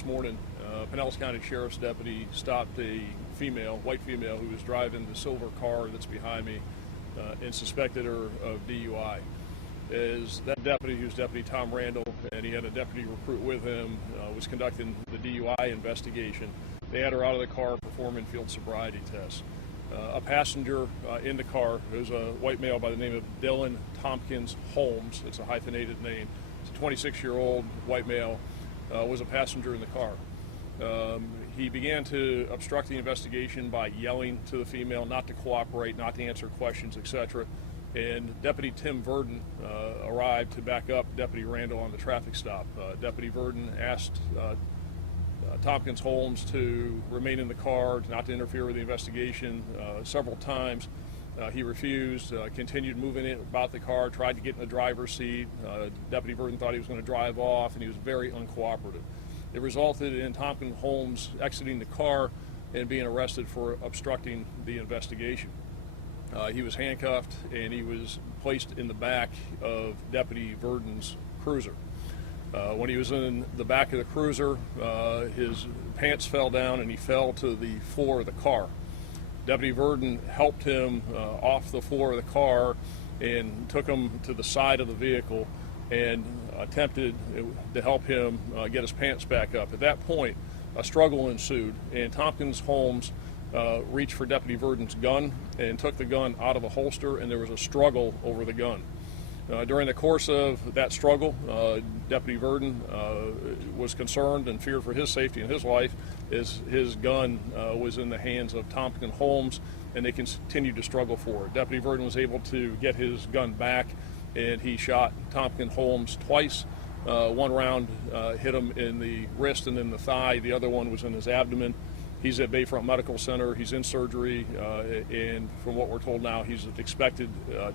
this morning, Pinellas County Sheriff's deputy stopped a white female, who was driving the silver car that's behind me and suspected her of DUI. As that deputy, who's Deputy Tom Randall, and he had a deputy recruit with him, was conducting the DUI investigation, they had her out of the car performing field sobriety tests. A passenger in the car, there was a white male by the name of Dylan Tompkins Holmes. It's a hyphenated name. It's a 26-year-old white male, was a passenger in the car. He began to obstruct the investigation by yelling to the female not to cooperate, not to answer questions, etc. And Deputy Tim Verdon arrived to back up Deputy Randall on the traffic stop. Deputy Verdon asked Tompkins Holmes to remain in the car, not to interfere with the investigation several times. He refused, continued moving about the car, tried to get in the driver's seat. Deputy Verdon thought he was going to drive off, and he was very uncooperative. It resulted in Tompkins Holmes exiting the car and being arrested for obstructing the investigation. He was handcuffed, and he was placed in the back of Deputy Verdon's cruiser. When he was in the back of the cruiser, his pants fell down and he fell to the floor of the car. Deputy Verdon helped him off the floor of the car and took him to the side of the vehicle and attempted to help him get his pants back up. At that point, a struggle ensued, and Tompkins Holmes reached for Deputy Verdon's gun and took the gun out of a holster, and there was a struggle over the gun. During the course of that struggle, Deputy Verdon was concerned and feared for his safety and his life, as his gun was in the hands of Tompkins Holmes, and they continued to struggle for it. Deputy Verdon was able to get his gun back, and he shot Tompkins Holmes twice. One round hit him in the wrist and in the thigh. The other one was in his abdomen. He's at Bayfront Medical Center. He's in surgery, and from what we're told now, he's expected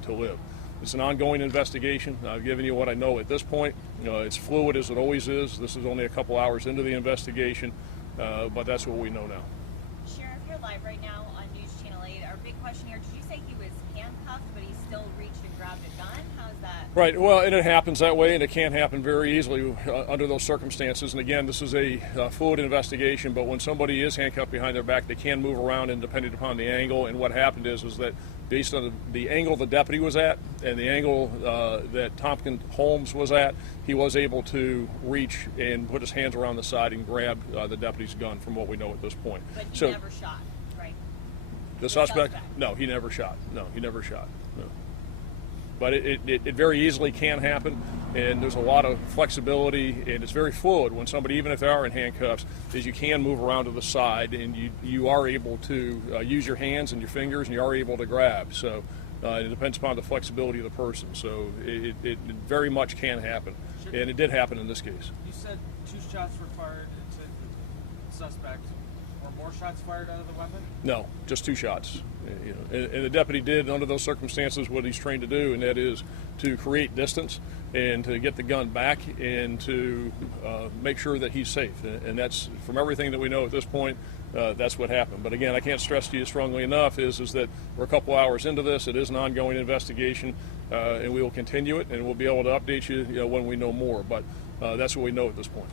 to live. It's an ongoing investigation. I've given you what I know at this point. It's fluid, as it always is. This is only a couple hours into the investigation, but that's what we know now. Sheriff, you're live right now on News Channel 8. Our big question here, did you say he was handcuffed, but he still reached and grabbed a gun? How is that? Right, well, and it happens that way, and it can happen very easily under those circumstances. And again, this is a fluid investigation, but when somebody is handcuffed behind their back, they can move around, and depending upon the angle. And what happened is that based on the angle the deputy was at and the angle that Tompkins Holmes was at, he was able to reach and put his hands around the side and grab the deputy's gun, from what we know at this point. But he never shot, right? The suspect? No, he never shot. No, he never shot. No. But it very easily can happen, and there's a lot of flexibility, and it's very fluid when somebody, even if they are in handcuffs, is you can move around to the side, and you are able to use your hands and your fingers, and you are able to grab. So it depends upon the flexibility of the person. So it very much can happen, and it did happen in this case. You said 2 shots were fired into the suspect. Were more shots fired out of the weapon? No, just 2 shots. And the deputy did, under those circumstances, what he's trained to do, and that is to create distance and to get the gun back and to make sure that he's safe. And that's, from everything that we know at this point, that's what happened. But again, I can't stress to you strongly enough is that we're a couple hours into this. It is an ongoing investigation, and we will continue it, and we'll be able to update you, when we know more. But that's what we know at this point.